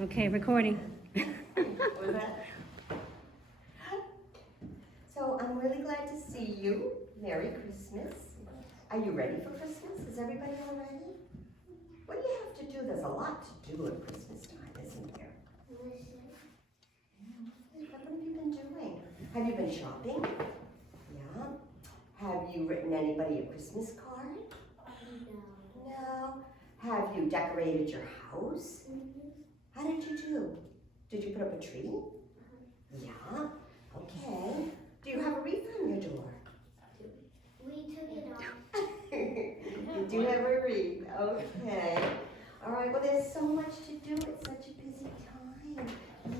Okay, recording. What was that? So I'm really glad to see you. Merry Christmas. Are you ready for Christmas? Is everybody all ready? What do you have to do? There's a lot to do at Christmas time, isn't there? What have you been doing? Have you been shopping? Yeah. Have you written anybody a Christmas card? No. No. Have you decorated your house? How did you do? Did you put up a tree? Yeah. Okay. Do you have a wreath on your door? We took it off. You do have a wreath. Okay. All right. Well, there's so much to do. It's such a busy time.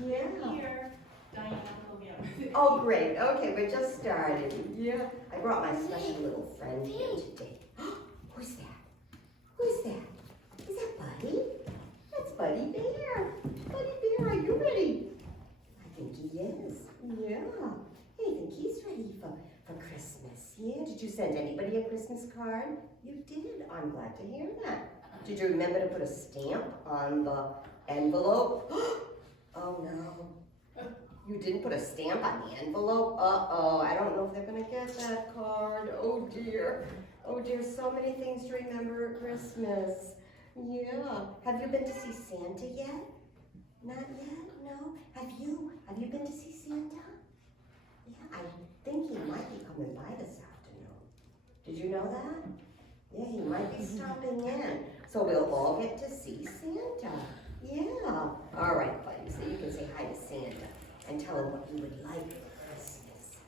Yeah. Here, Diane will get it. Oh, great. Okay, we're just starting. Yeah. I brought my special little friend here today. Who's that? Who's that? Is that Buddy? That's Buddy Bear. Buddy Bear, are you ready? I think he is. Yeah. I think he's ready for Christmas. Yeah. Did you send anybody a Christmas card? You did. I'm glad to hear that. Did you remember to put a stamp on the envelope? Oh no. You didn't put a stamp on the envelope? Uh-oh. I don't know if they're gonna get that card. Oh dear. Oh dear, so many things to remember at Christmas. Yeah. Have you been to see Santa yet? Not yet? No? Have you? Have you been to see Santa? Yeah, I think he might be coming by this afternoon. Did you know that? Yeah, he might be stopping in. So we'll all get to see Santa. Yeah. All right, buddy. So you can say hi to Santa and tell him what you would like for Christmas.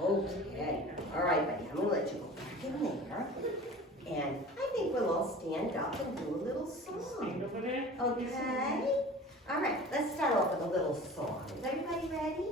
Okay. All right, buddy. I'm going to let you go back in there. And I think we'll all stand up and do a little song. Over there? Okay? All right, let's start off with a little song. Is everybody ready?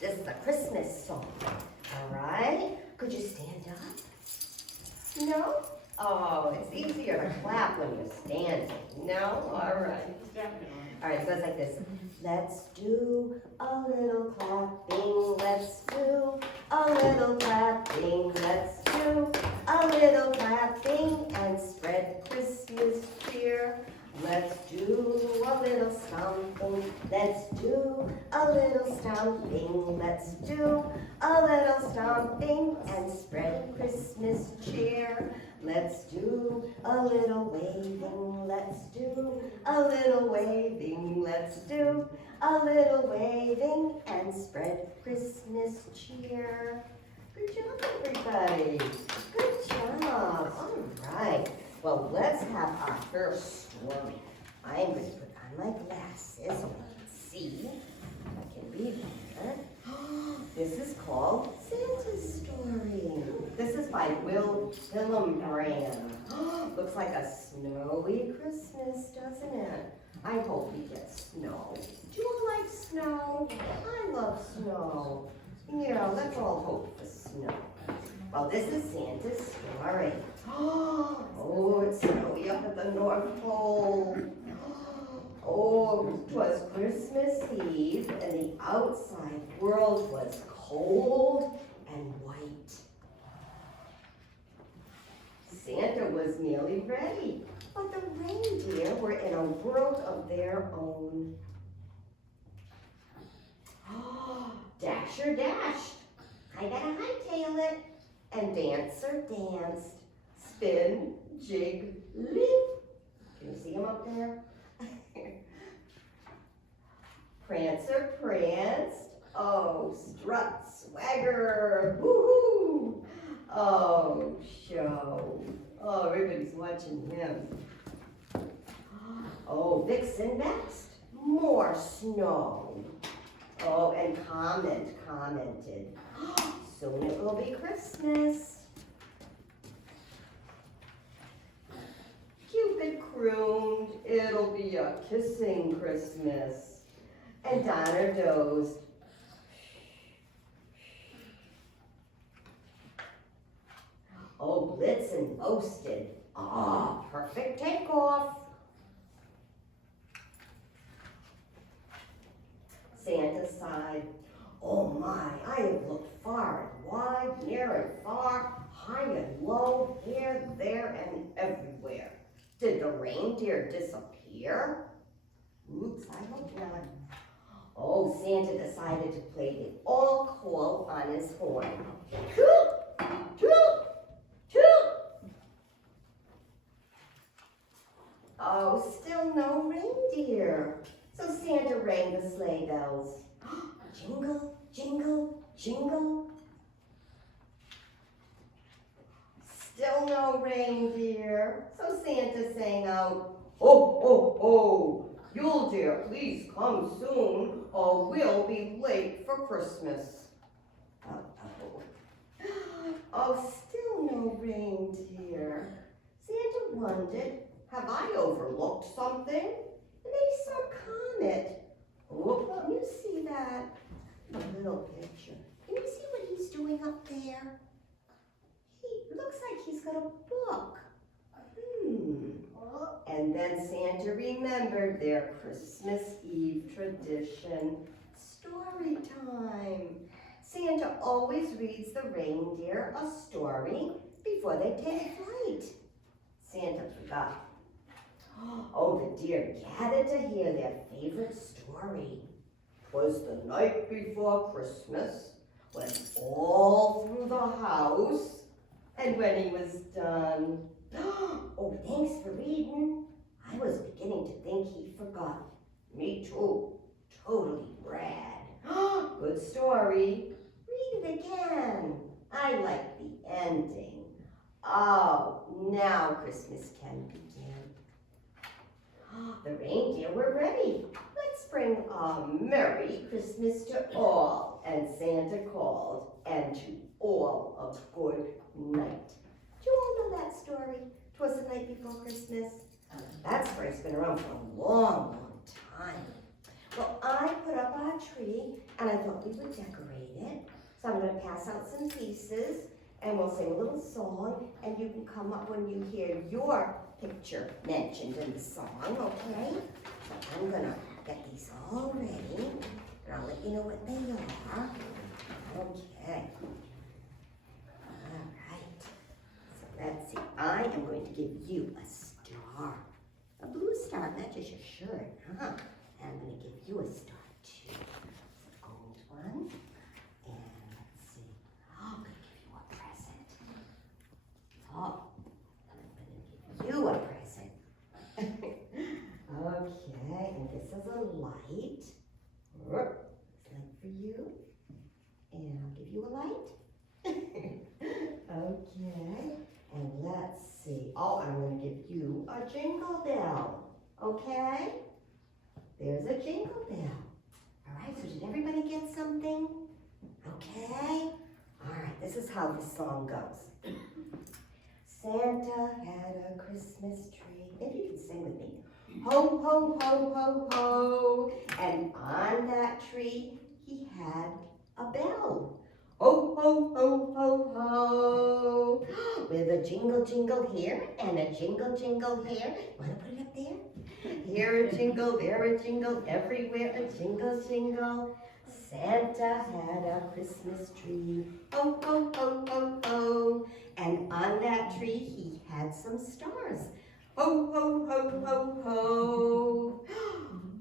This is a Christmas song. All right? Could you stand up? No? Oh, it's easier to clap when you're standing. No? All right. Definitely. All right, it goes like this. Let's do a little clapping. Let's do a little clapping. Let's do a little clapping and spread Christmas cheer. Let's do a little stomping. Let's do a little stomping. Let's do a little stomping and spread Christmas cheer. Let's do a little waving. Let's do a little waving. Let's do a little waving and spread Christmas cheer. Good job, everybody. Good job. All right. Well, let's have our first story. I'm going to put on my glasses so I can see. I can read better. This is called Santa's Story. This is by Will Hillenbrand. Looks like a snowy Christmas, doesn't it? I hope we get snow. Do you like snow? I love snow. Yeah, let's all hope for snow. Well, this is Santa's Story. Oh, it's snowy up at the North Pole. Oh, 'twas Christmas Eve, and the outside world was cold and white. Santa was nearly ready, but the reindeer were in a world of their own. Dasher dashed, I gotta hightail it, and Dancer danced. Spin, jig, leap. Can you see him up there? Prancer pranced. Oh, strut, swagger, woohoo! Oh, show. Oh, everybody's watching him. Oh, Vixen vexed. More snow. Oh, and commented. Soon it will be Christmas. Cupid crooned, it'll be a kissing Christmas. And Donner dozed. Oh, Blitzen boasted. Ah, perfect takeoff. Santa sighed. Oh my, I have looked far and wide, near and far, high and low, here, there, and everywhere. Did the reindeer disappear? Oops. not. Oh, Santa decided to play the all call on his horn. Toot, toot, toot. Oh, still no reindeer. So Santa rang the sleigh bells. Jingle, jingle, jingle. Still no reindeer. So Santa sang out, ho, ho, ho. You'll dare please come soon, or we'll be late for Christmas. Uh-oh. Oh, still no reindeer. Santa wondered, have I overlooked something? Maybe some comet. Oh, can you see that? A little picture. Can you see what he's doing up there? He looks like he's got a book. And then Santa remembered their Christmas Eve tradition, story time. Santa always reads the reindeer a story before they take flight. Santa forgot. Oh, the deer gathered to hear their favorite story. 'Twas the night before Christmas, went all through the house, and when he was done, oh, thanks for reading. I was beginning to think he forgot. Me too. Totally rad. Good story. Read it again. I like the ending. Oh, now Christmas can begin. The reindeer were ready. Let's bring a Merry Christmas to all. And Santa called, and to all a good night. Do you all know that story? 'Twas the night before Christmas. That story's been around for a long, long time. Well, I put up our tree, and I thought we would decorate it. So I'm going to pass out some pieces, and we'll sing a little song, and you can come up when you hear your picture mentioned in the song, okay? So I'm going to get these all ready, and I'll let you know what they are. Okay. All right. So let's see. I am going to give you a star. A blue star matches your shirt, huh? And I'm going to give you a star, too. It's a gold one. And let's see. Oh, I'm going to give you a present. Oh, I'm going to give you a present. Okay, and this is a light. It's light for you. And I'll give you a light. Okay, and let's see. Oh, I'm going to give you a jingle bell. Okay? There's a jingle bell. All right, so did everybody get something? Okay? All right, this is how the song goes. Santa had a Christmas tree. Maybe you can sing with me. Ho, ho, ho, ho, ho. And on that tree, he had a bell. Ho, ho, ho, ho, ho. With a jingle, jingle here and a jingle, jingle here. Want to put it up there? Here a jingle, there a jingle, everywhere a jingle, jingle. Santa had a Christmas tree. Ho, ho, ho, ho, ho. And on that tree, he had some stars. Ho, ho, ho, ho, ho.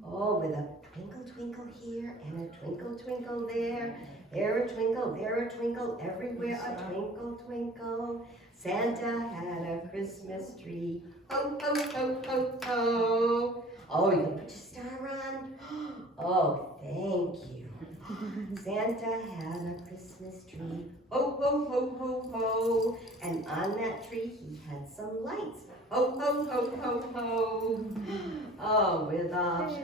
Oh, with a twinkle, twinkle here and a twinkle, twinkle there. Here a twinkle, there a twinkle, everywhere a twinkle, twinkle. Santa had a Christmas tree. Ho, ho, ho, ho, ho. Oh, you can put your star on? Oh, thank you. Santa had a Christmas tree. Ho, ho, ho, ho, ho. And on that tree, he had some lights. Ho, ho, ho, ho, ho. Oh, with a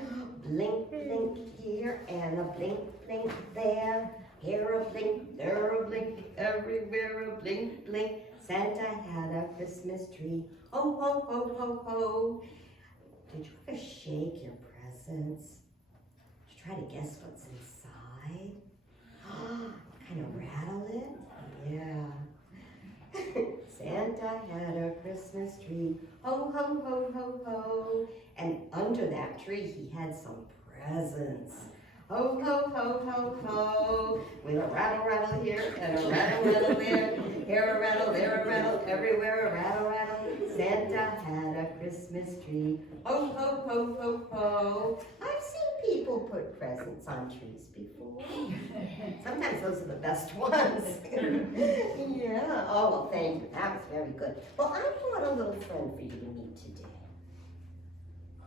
blink, blink here and a blink, blink there. Here a blink, there a blink, everywhere a blink, blink. Santa had a Christmas tree. Ho, ho, ho, ho, ho. Did you ever shake your presents? Did you try to guess what's inside? Kind of rattle it? Yeah. Santa had a Christmas tree. Ho, ho, ho, ho, ho. And under that tree, he had some presents. Ho, ho, ho, ho, ho. With a rattle, rattle here and a rattle, rattle there. Here a rattle, there a rattle, everywhere a rattle, rattle. Santa had a Christmas tree. Ho, ho, ho, ho, ho. I've seen people put presents on trees before? Sometimes those are the best ones. Yeah, oh, well, thank you, that was very good. Well, I brought a little friend for you to meet today.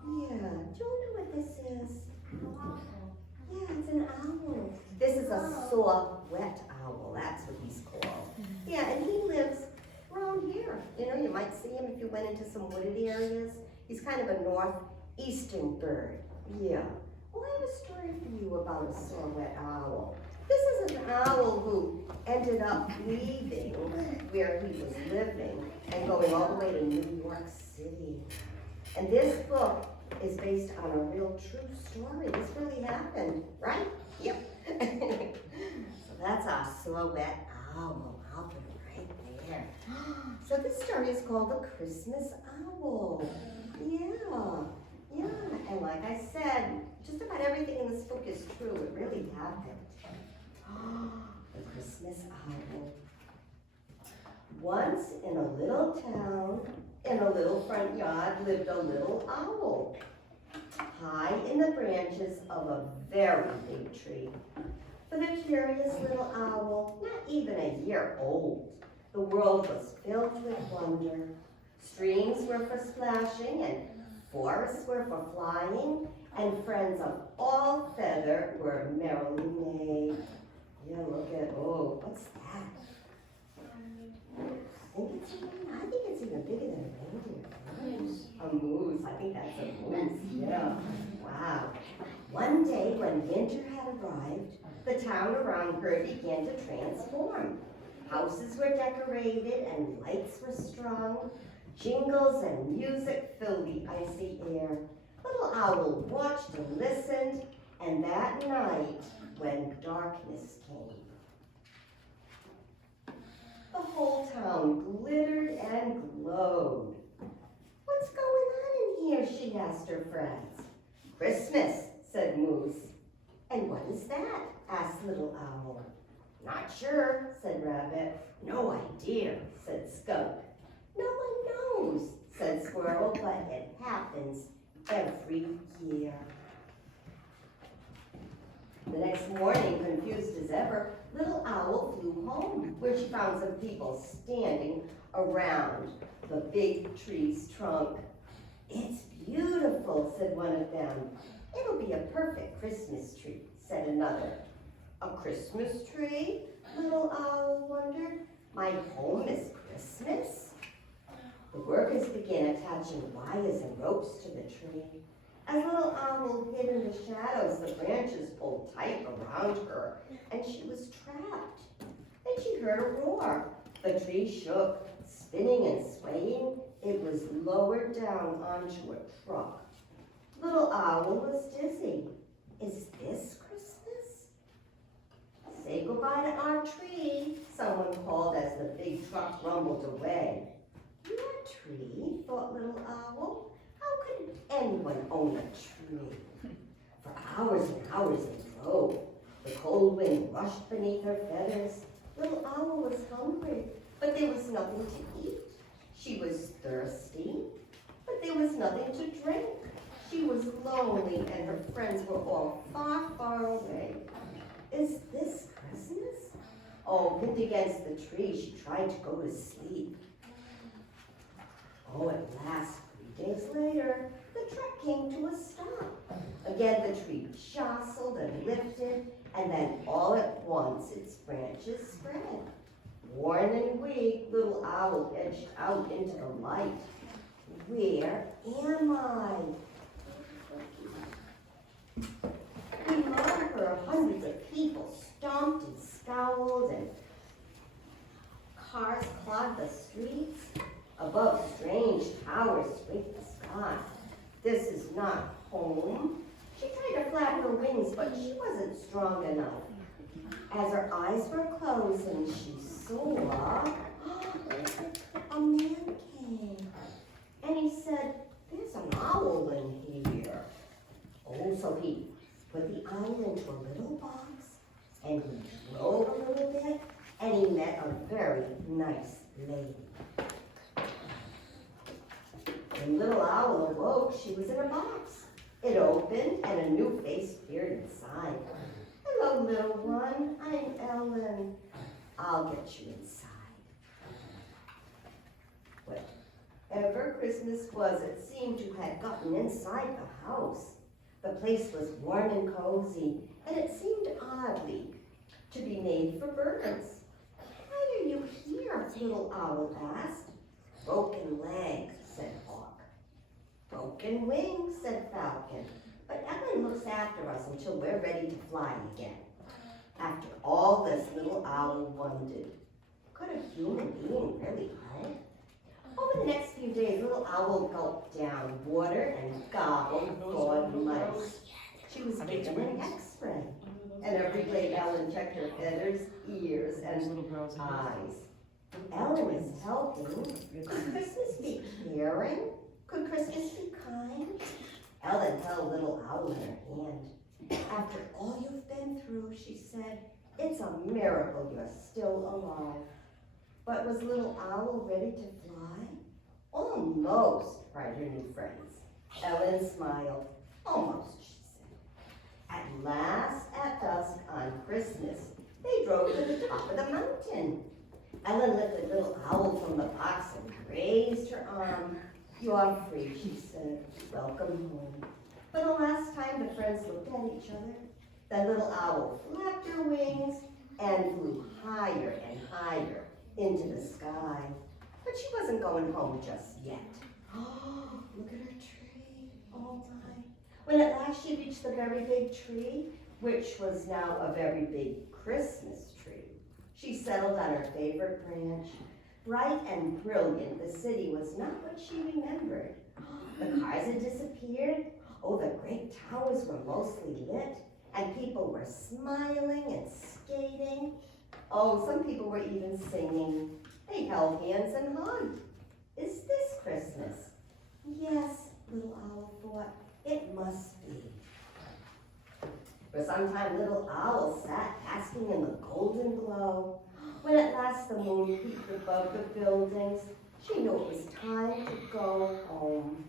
Yeah, do you know what this is? Yeah, it's an owl. This is a saw wet owl, that's what he's called. Yeah, and he lives around here. You know, you might see him if you went into some wooded areas. He's kind of a northeastern bird. Yeah. Well, I have a story for you about a saw-whet owl. This is an owl who ended up leaving where he was living and going all the way to New York City. And this book is based on a real true story. This really happened, right? Yep. So that's our saw-whet owl. I'll put it right there. So this story is called The Christmas Owl. Yeah, and like I said, just about everything in this book is true. It really happened. The Christmas Owl. Once in a little town, in a little front yard, lived a little owl, high in the branches of a very big tree. For the curious little owl, not even a year old, the world was filled with wonder. Streams were for splashing, and forests were for flying, and friends of all feather were merrily made. Yeah, look at, oh, what's that? I think it's even bigger than a reindeer. A moose, I think that's a moose, yeah. Wow. One day when winter had arrived, the town around her began to transform. Houses were decorated and lights were strung. Jingles and music filled the icy air. Little Owl watched and listened, and that night, when darkness came, the whole town glittered and glowed. What's going on in here? She asked her friends. Christmas, said Moose. And what is that? Asked Little Owl. Not sure, said Rabbit. No idea, said Skunk. No one knows, said Squirrel, but it happens every year. The next morning, confused as ever, Little Owl flew home, where she found some people standing around the big tree's trunk. It's beautiful, said one of them. It'll be a perfect Christmas tree, said another. A Christmas tree? Little Owl wondered. My home is Christmas? The workers began attaching wires and ropes to the tree. As Little Owl hid in the shadows, the branches pulled tight around her, and she was trapped. Then she heard a roar. The tree shook, spinning and swaying. It was lowered down onto a truck. Little Owl was dizzy. Is this Christmas? Say goodbye to our tree, someone called as the big truck rumbled away. Your tree, thought Little Owl. How could anyone own a tree? For hours and hours they drove. The cold wind rushed beneath her feathers. Little Owl was hungry, but there was nothing to eat. She was thirsty, but there was nothing to drink. She was lonely, and her friends were all far, far away. Is this Christmas? Oh, pinned against the tree, she tried to go to sleep. Oh, at last, 3 days later, the truck came to a stop. Again, the tree jostled and lifted, and then all at once its branches spread. Worn and weak, Little Owl edged out into the light. Where am I? Below her, hundreds of people stomped and scowled, and cars clogged the streets. Above, strange towers scraped the sky. This is not home. She tried to flap her wings, but she wasn't strong enough. As her eyes were closed and she saw, a man came. And he said, there's an owl in here. Oh, so he put the owl into a little box, and he drove a little bit, and he met a very nice lady. When Little Owl awoke, she was in a box. It opened and a new face appeared inside. Hello, little one. I'm Ellen. I'll get you inside. Whatever Christmas was, it seemed to have gotten inside the house. The place was warm and cozy, and it seemed oddly to be made for birds. Why are you here? Little Owl asked. Broken leg, said Hawk. Broken wing, said Falcon. But Ellen looks after us until we're ready to fly again. After all this, little Owl wondered, could a human being really hurt? Over the next few days, little Owl gulped down water and gobbled thawed mice. She was given an X-ray. And every day Ellen checked her feathers, ears, and eyes. Ellen is helping. Could Christmas be caring? Could Christmas be kind? Ellen held little Owl in her hand. After all you've been through, she said, it's a miracle you're still alive. But was little Owl ready to fly? Almost, cried her new friends. Ellen smiled. Almost, she said. At last, at dusk on Christmas, they drove to the top of the mountain. Ellen lifted little Owl from the box and raised her arm. You're free, she said. Welcome home. For the last time, the friends looked at each other. The little Owl flapped her wings and flew higher and higher into the sky. But she wasn't going home just yet. Oh, look at her tree. Oh my. When at last she reached the very big tree, which was now a very big Christmas tree, she settled on her favorite branch. Bright and brilliant, the city was not what she remembered. The cars had disappeared. Oh, the great towers were mostly lit, and people were smiling and skating. Oh, some people were even singing. They held hands and hugged. Is this Christmas? Yes, little Owl thought, it must be. For some time, little Owl sat basking in the golden glow. When at last the moon peeped above the buildings, she knew it was time to go home.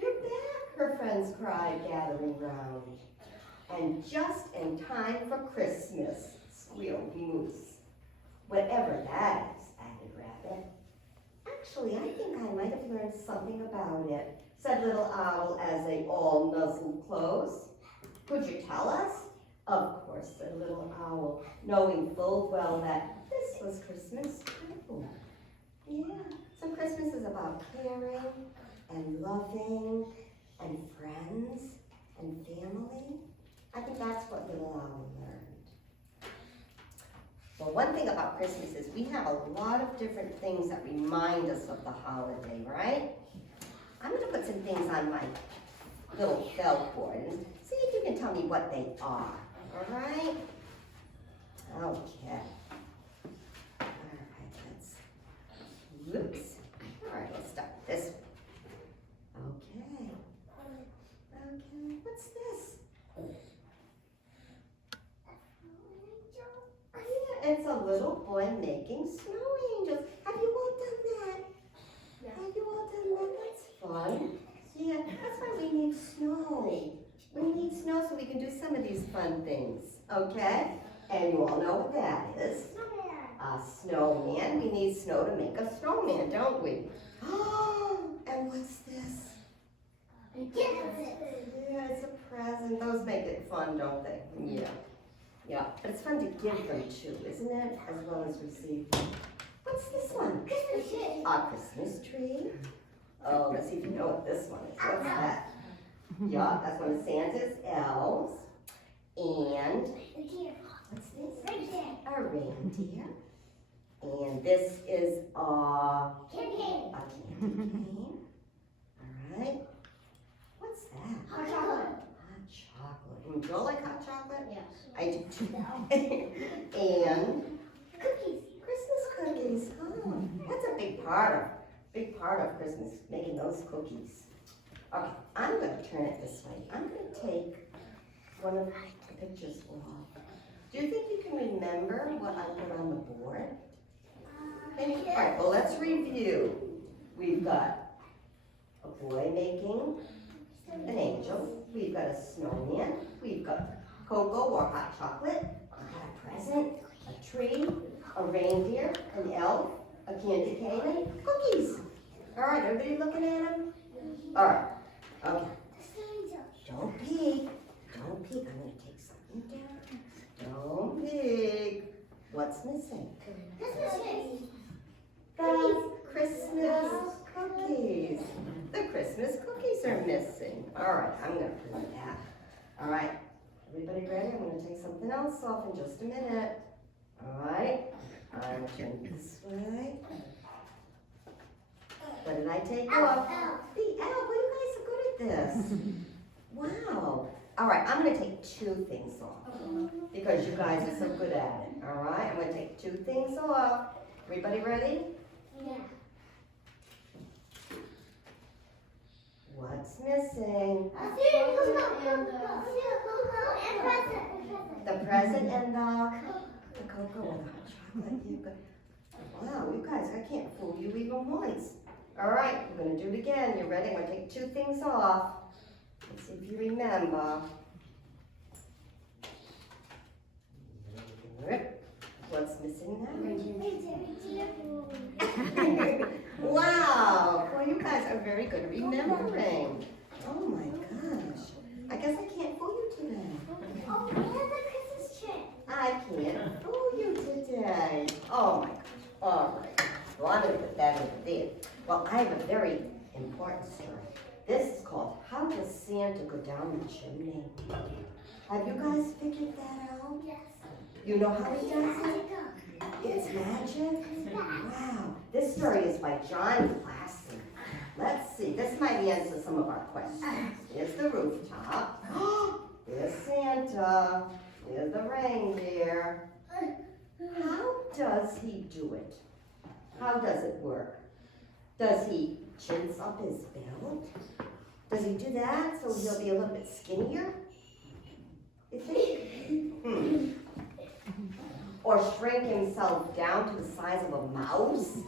You're back, her friends cried, gathering round. And just in time for Christmas, squealed Moose. Whatever that is, added Rabbit. Actually, I think I might have learned something about it, said little Owl as they all nuzzled close. Could you tell us? Of course, said little Owl, knowing full well that this was Christmas too. Yeah, so Christmas is about caring and loving and friends and family. I think that's what little Owl learned. Well, one thing about Christmas is we have a lot of different things that remind us of the holiday, right? I'm going to put some things on my little felt board and see if you can tell me what they are. All right? Okay. All right, whoops. All right, let's start with this one. Okay. Okay, what's this? Yeah, it's a little boy making snow angels. Have you all done that? Yeah. Have you all done that? That's fun. Yeah, that's why we need snow. We need snow so we can do some of these fun things, okay? And you all know what that is. A snowman. We need snow to make a snowman, don't we? Oh, and what's this? Yeah, it's a present. Those make it fun, don't they? Yeah. Yeah, but it's fun to give them too, isn't it? As well as receive them. What's this one? A Christmas tree. Oh, let's see if you know what this one is. What's that? Yeah, that's one of Santa's elves. And what's this? A reindeer. And this is a candy cane. All right. What's that? Hot chocolate. Hot chocolate. Do you all like hot chocolate? Yes. I do too. And Cookies. Christmas cookies. Oh, that's a big part of Christmas, making those cookies. Okay, I'm going to turn it this way. I'm going to take one of the pictures off. Do you think you can remember what I put on the board? All right, well, let's review. We've got, okay, boy making an angel. We've got a snowman. We've got cocoa or hot chocolate. We've got a present, a tree, a reindeer, an elf, a candy cane, and cookies. All right, everybody looking at them? All right, okay. Don't peek. Don't peek. I'm going to take something down. Don't peek. What's missing? The Christmas cookies. The Christmas cookies are missing. All right, I'm going to put that. All right, everybody ready? I'm going to take something else off in just a minute. All right, I'm going to turn this way. What did I take off? The elf. Well, you guys are good at this. Wow. All right, I'm going to take two things off because you guys are so good at it. All right, I'm going to take two things off. Everybody ready? Yeah. What's missing? The present and the cocoa and the hot chocolate. You got, wow, you guys, I can't fool you even once. All right, we're going to do it again. You ready? I'm going to take two things off. Let's see if you remember. What's missing now? Wow, well you guys are very good at remembering. Oh my gosh, I guess I can't fool you today. Oh, we have the Christmas tree. I can't fool you today. Oh my gosh, all right. Well, I'm gonna put that over there. Well, I have a very important story. This is called How Does Santa Go Down the Chimney? Have you guys figured that out? Yes. You know how he does it? It's magic? Wow. This story is by John Classen. Let's see. This might answer some of our questions. Here's the rooftop. Here's Santa. Here's the reindeer. How does he do it? How does it work? Does he chintz up his belt? Does he do that so he'll be a little bit skinnier? You think? Or shrink himself down to the size of a mouse?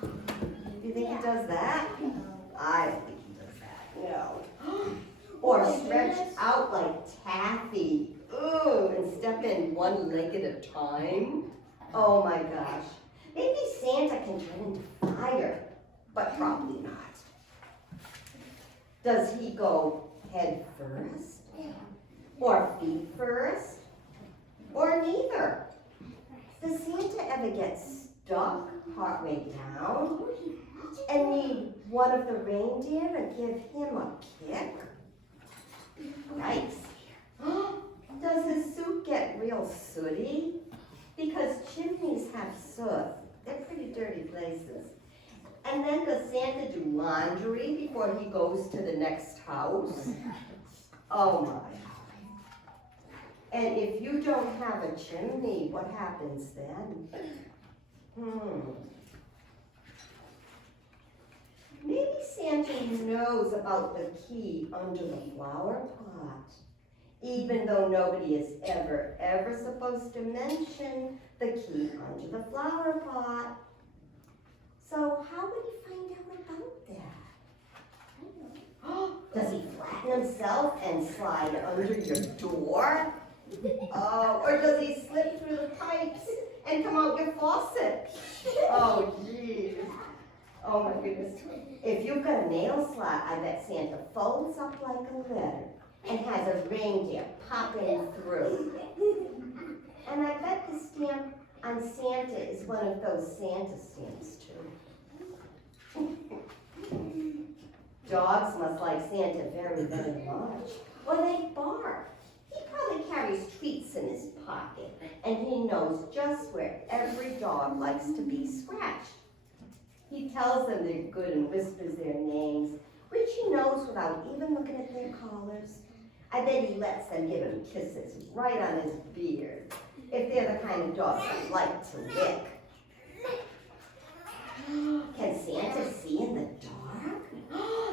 Do you think he does that? I don't think he does that, no. Or stretch out like taffy, ooh, and step in one leg at a time? Oh my gosh. Maybe Santa can turn into fire, but probably not. Does he go head first? Or feet first? Or neither? Does Santa ever get stuck partway down and need one of the reindeer to give him a kick? Nice. Does his suit get real sooty? Because chimneys have soot. They're pretty dirty places. And then does Santa do laundry before he goes to the next house? Oh my. And if you don't have a chimney, what happens then? Maybe Santa knows about the key under the flower pot, even though nobody is ever supposed to mention the key under the flower pot. So how would he find out about that? Does he flatten himself and slide under your door? Oh, or does he slip through the pipes and come out your faucet? Oh, geez. Oh, my goodness. If you've got a nail slot, I bet Santa folds up like a letter and has a reindeer popping through. And I bet the stamp on Santa is one of those Santa stamps, too. Dogs must like Santa very, very much. Or they bark. He probably carries treats in his pocket, and he knows just where every dog likes to be scratched. He tells them they're good and whispers their names, which he knows without even looking at their collars. I bet he lets them give him kisses right on his beard, if they're the kind of dogs that like to lick. Can Santa see in the dark?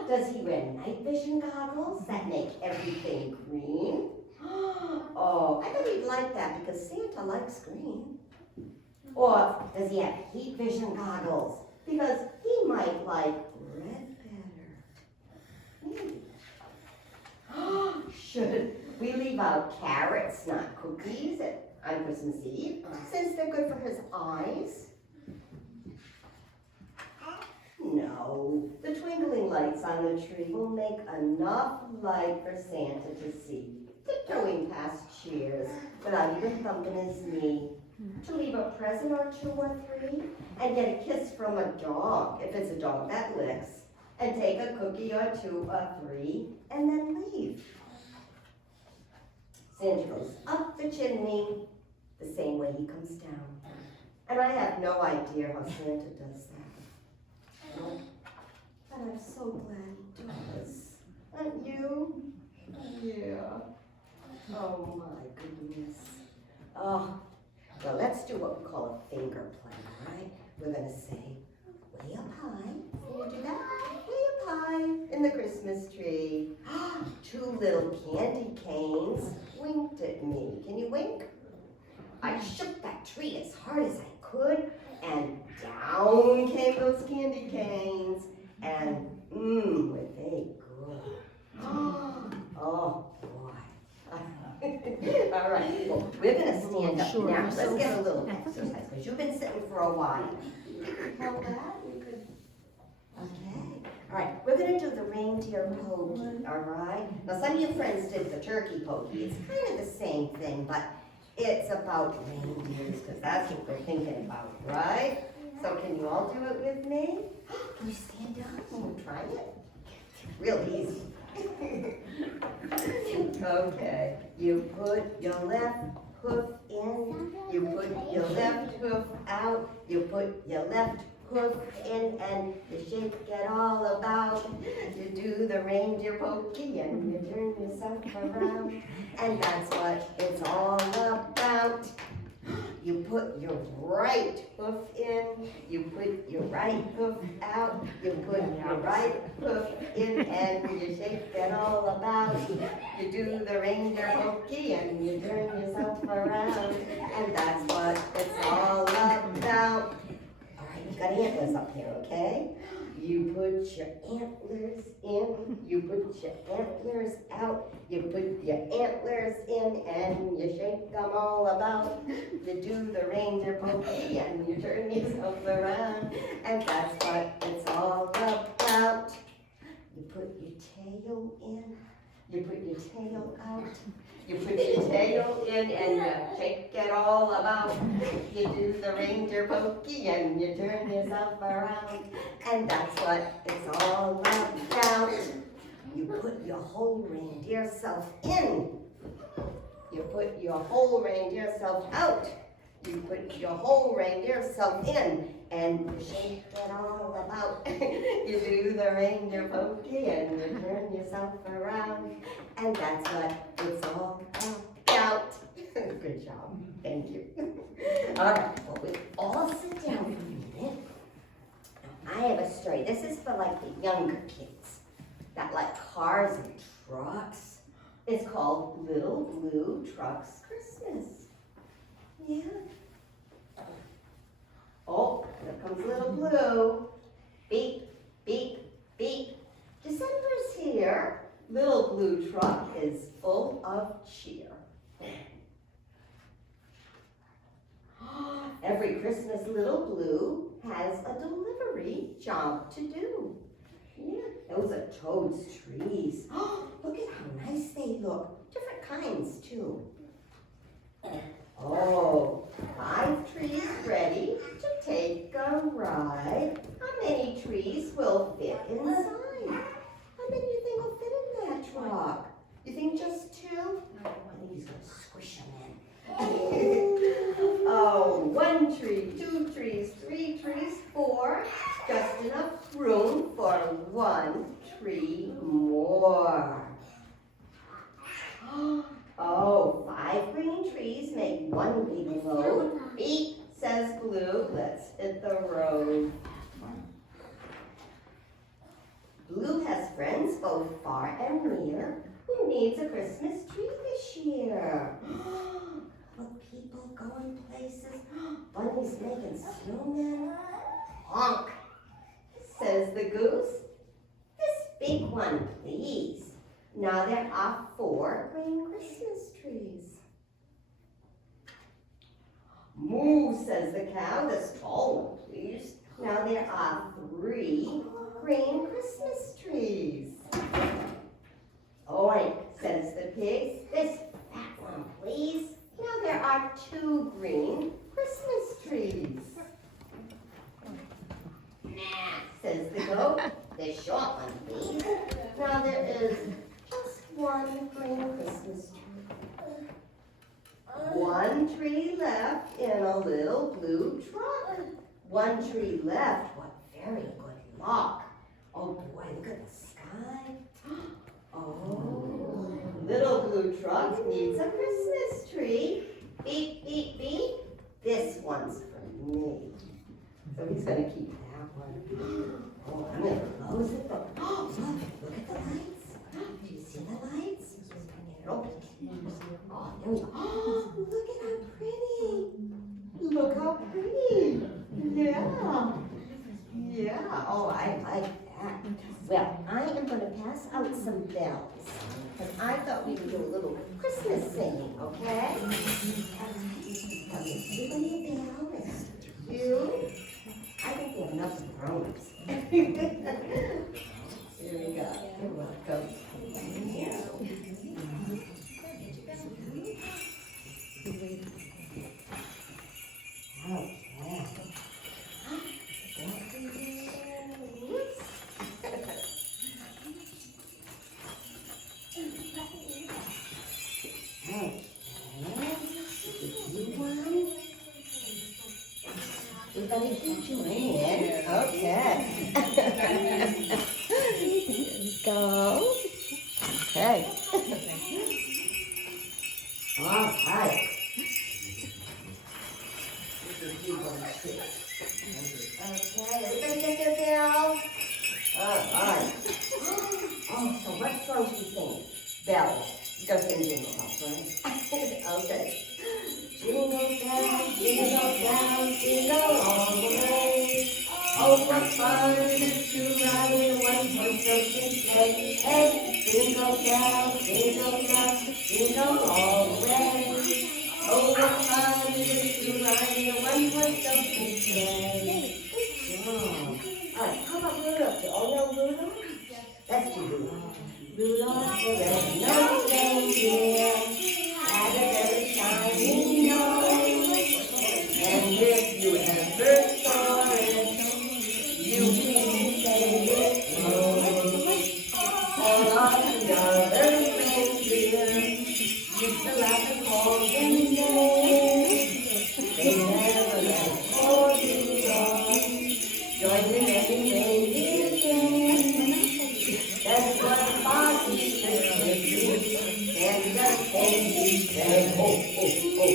Does he wear night vision goggles that make everything green? Oh, I bet he'd like that because Santa likes green. Or does he have heat vision goggles? Because he might like red better. candy. Should we leave out carrots, not cookies, on Christmas Eve, since they're good for his eyes? No, the twinkling lights on the tree will make enough light for Santa to see, tiptoeing past cheers without even thumping his knee, to leave a present or two or three, and get a kiss from a dog, if it's a dog that licks, and take a cookie or two or three, and then leave. Santa goes up the chimney the same way he comes down. And I have no idea how Santa does that. No. But I'm so glad he does. Aren't you? Yeah. Oh my goodness. Oh, well, let's do what we call a finger play, all right? We're gonna say, way up high. Can you do that? Way up high in the Christmas tree. Two little candy canes winked at me. Can you wink? I shook that tree as hard as I could, and down came those candy canes. And were they good? Oh boy. All right, well, we're gonna stand up now. Let's get a little exercise, because you've been sitting for a while. Hold that, you could, okay. All right, we're gonna do the reindeer pokey, all right? Now, some of your friends did the turkey pokey. It's kind of the same thing, but it's about reindeers, because that's what we're thinking about, right? So can you all do it with me? Can you stand up? Can you try it? Real easy. Okay, you put your left hoof in, you put your left hoof out, you put your left hoof in, and you shake it all about. You do the reindeer pokey and you turn yourself around, and that's what it's all about. You put your right hoof in, you put your right hoof out, you put your right hoof in, and you shake it all about. You do the reindeer pokey and you turn yourself around, and that's what it's all about. All right, you got antlers up here, okay? You put your antlers in, you put your antlers out, you put your antlers in, and you shake them all about. You do the reindeer pokey and you turn yourself around, and that's what it's all about. You put your tail in, you put your tail out, you put your tail in and you shake it all about. You do the reindeer pokey and you turn yourself around, and that's what it's all about. You put your whole reindeer self in. You put your whole reindeer self out. You put your whole reindeer self in, and you shake it all about. You do the reindeer pokey and you turn yourself around, and that's what it's all about. Good job. Thank you. All right, well, we all sit down for a minute. Now, I have a story. This is for like the younger kids that like cars and trucks. It's called Little Blue Truck's Christmas. Yeah. Oh, here comes Little Blue. Beep, beep, beep. December's here. Little Blue Truck is full of cheer. Every Christmas, Little Blue has a delivery job to do. Yeah, those are Toad's trees. Look at how nice they look. Different kinds, too. Oh, 5 trees ready to take a ride. How many trees will fit inside? How many do you think will fit in that truck? You think just 2? I think he's going to squish them in. Oh, 1 tree, 2 trees, 3 trees, 4. Just enough room for 1 tree more. Oh, 5 green trees make 1 big load. Beep, says Blue, let's hit the road. Blue has friends both far and near. Who needs a Christmas tree this year? Look, people going places. Bunny's making snowmen. Honk, says the goose. This big one, please. Now there are 4 green Christmas trees. Moo, says the cow, this tall one, please. Now there are 3 green Christmas trees. Oink, says the pig, this fat one, please. Now there are 2 green Christmas trees. Nah, says the goat, this short one, please. Now there is just 1 green Christmas tree. 1 tree left in a little blue truck. 1 tree left, what very good luck. Oh boy, look at the sky. Oh, little blue truck needs a Christmas tree. Beep, beep, beep. This one's for me. So he's gonna keep that one. Oh, I'm gonna close it. Oh, look at the lights. Do you see the lights? Just gonna get it open. Oh, there we go. Oh, look at how pretty. Look how pretty. Yeah. Yeah. Oh, I like that. Well, I am going to pass out some bells. Because I thought we would do a little Christmas singing, okay? Now, everybody a bell. You. I think we have enough grown-ups. Here we go. You're welcome. Everybody keep joining in. Okay. Here we go. Okay. All right. Okay, everybody get their bells? All right. Oh, so what song should we sing? Bells. Just in jingle bells, right? Okay. Jingle bells, jingle all the way. Oh, what fun it is to ride in a one-horse open sleigh. Hey, jingle bells, jingle all the way. Oh, what fun it is to ride in a one-horse open sleigh. Good job. All right, how about Rudolph? Do you all know Rudolph? Let's do Rudolph. Rudolph the red-nosed reindeer had a very shiny nose. And if you ever saw it, you can say it goes. All of the other reindeer used to laugh and call him names. They never let poor Rudolph join in any reindeer game. That's what Bobby said to me. And just he said, oh, oh, oh,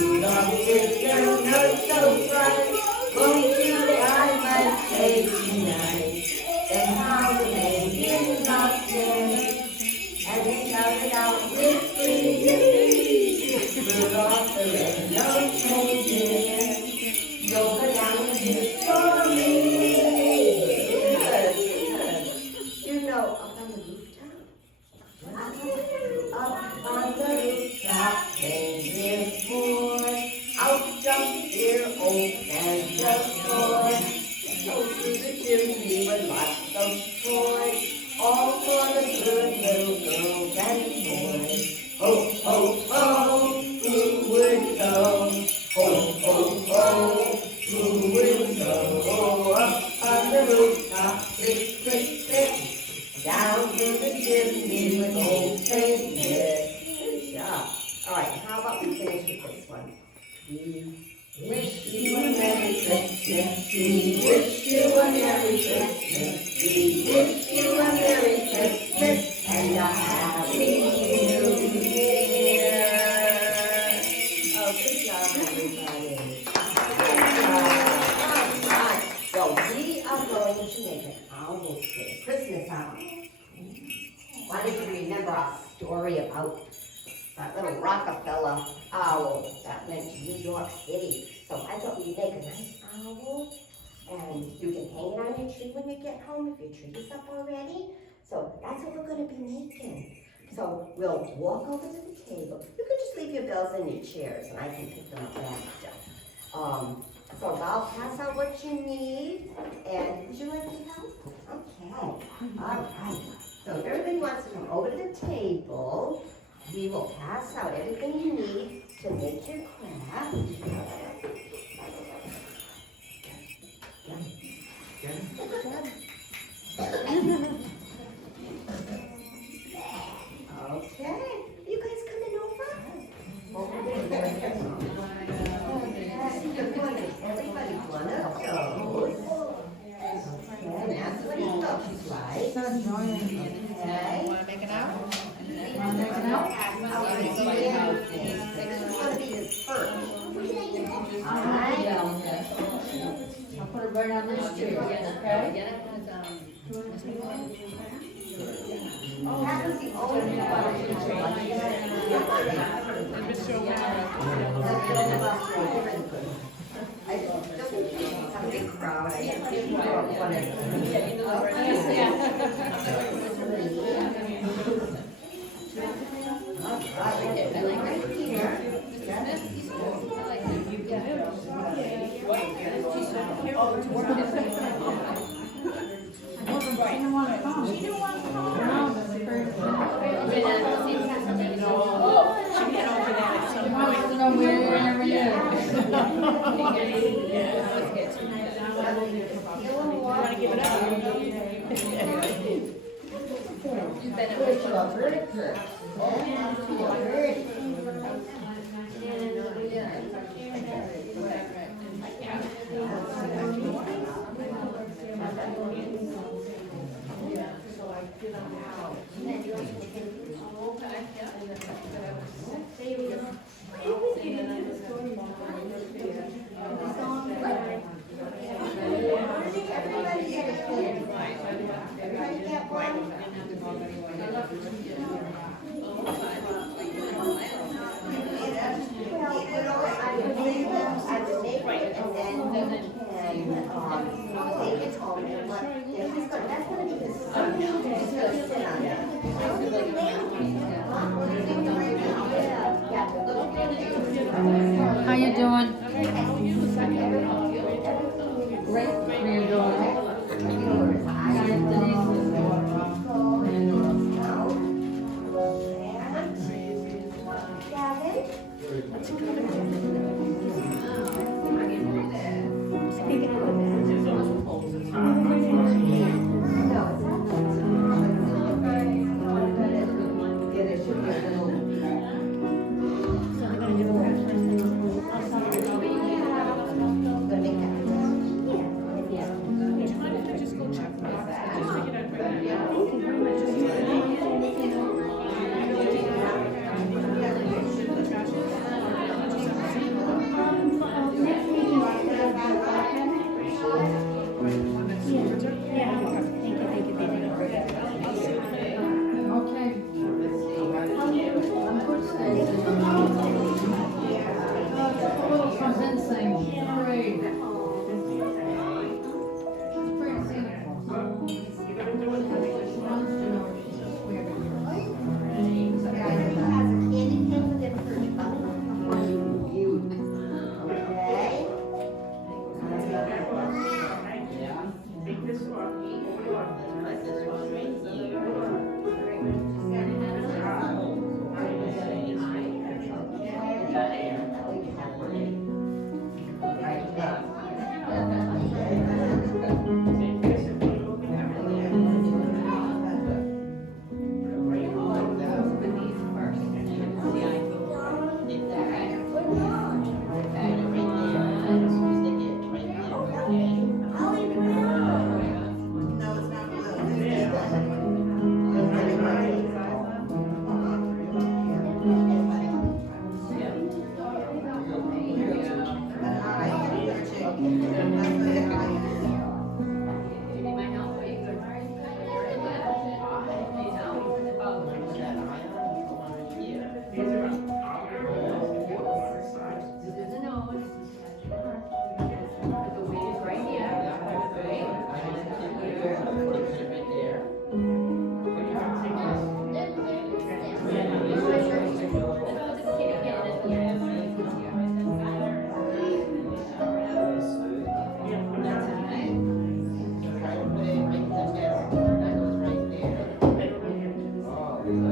Rudolph, if you're not so bright, won't you I might say tonight? Then how the reindeer loved him, and they shouted out with glee. Rudolph the red-nosed reindeer, you'll go down in history. You know, up on the rooftop. Up on the rooftop, reindeer boy. Out jumped dear old Santa Claus. Go through the chimney with lots of toys, all for the good little girls and boys. Ho, ho, ho, who would go? Ho, ho, ho, who would go? Up on the rooftop, click, click, click, down through the chimney with old Saint Nick. Good job. All right, how about we finish with this one? We wish you a Merry Christmas. We wish you a Merry Christmas. We wish you a Merry Christmas and a Happy New Year. Oh, good job, everybody. Good job. All right. So we are going to make an owl today, Christmas owl. Why don't you remember our story about that little Rockefeller owl that went to New York City? So I thought we'd make a nice owl, and you can hang it on your tree when you get home if your tree is up already. So that's what we're gonna be making. So we'll walk over to the table. You can just leave your bills in your chairs and I can pick them up after. So I'll pass out what you need, and would you like to help? Okay, all right. So if everybody wants to come over to the table, we will pass out everything you need to make your craft. Okay, you guys coming over? Over there. Everybody one of those. Okay, that's what it looks like. Okay. Want to make it out? Want to make it out? It's gonna be his first. Alright. I'll put it right on this chair, okay? That was the only I just have a big crowd. I didn't want How you doing? Great. How you doing? Okay.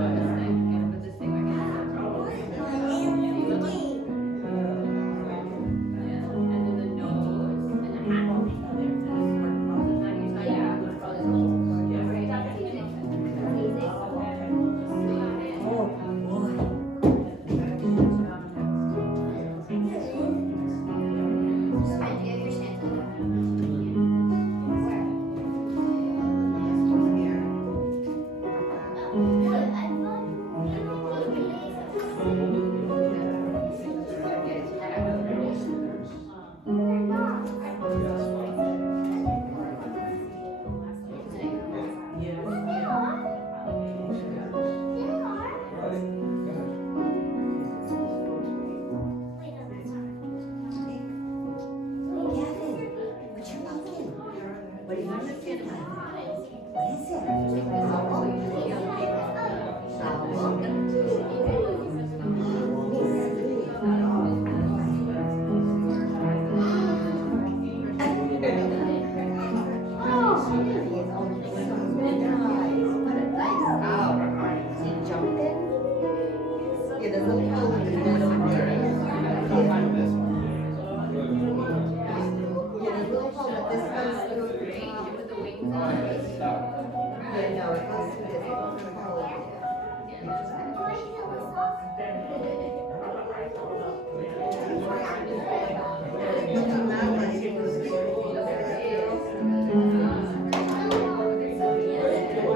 What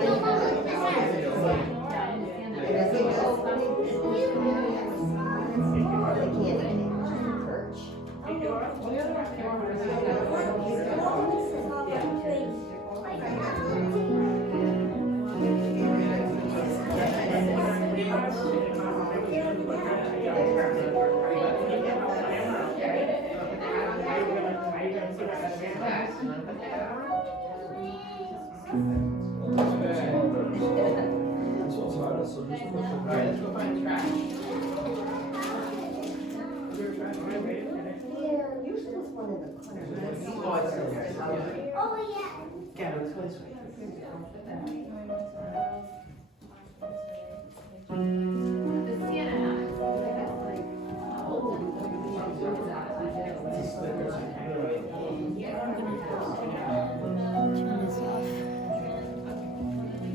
do you want to see? What is it? Oh, yeah. Yeah, it's